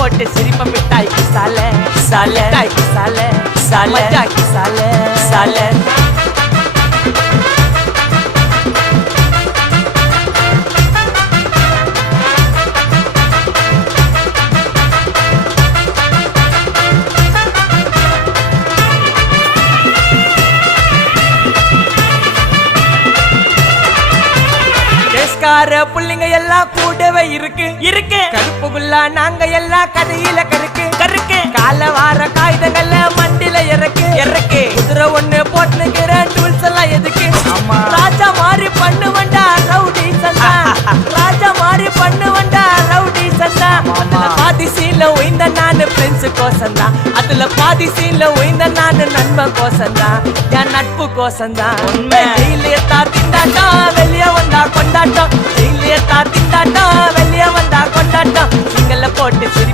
போட்டு சிரிப்ப மிட்டாய்க்கு சால சால மிட்டாய்க்கு சால சால மஜாக்கு சால சால புள்ளிங்க எல்லாம் கூடவே இருக்கு கருப்புக்குள்ளா நாங்க எல்லாம் கதையில கருக்கு கால வார காகிதங்கள்ல மண்டில இறக்கு குதிரை ஒண்ணு போட்டுக்கிற டூல்ஸ் எல்லாம் எதுக்கு ராஜா மாறி பண்ணுவண்டா ரவுடி சந்தா ராஜா மாறி பண்ணுவண்டா ரவுடி சந்தா அதுல பாதி சீன்ல உயிந்த நானு ஃப்ரெண்ட்ஸ் கோசந்தா அதுல பாதி சீன்ல உயிந்த நானு நண்பன் கோசந்தா என் நட்பு கோசந்தா ஜெயிலே திண்டாட்டம் வெளிய வந்தா கொண்டாட்டம் ஜெயிலே திண்டாட்டம் வெளிய வந்தா கொண்டாட்டம் நீங்கள போட்டு சிரிப்பு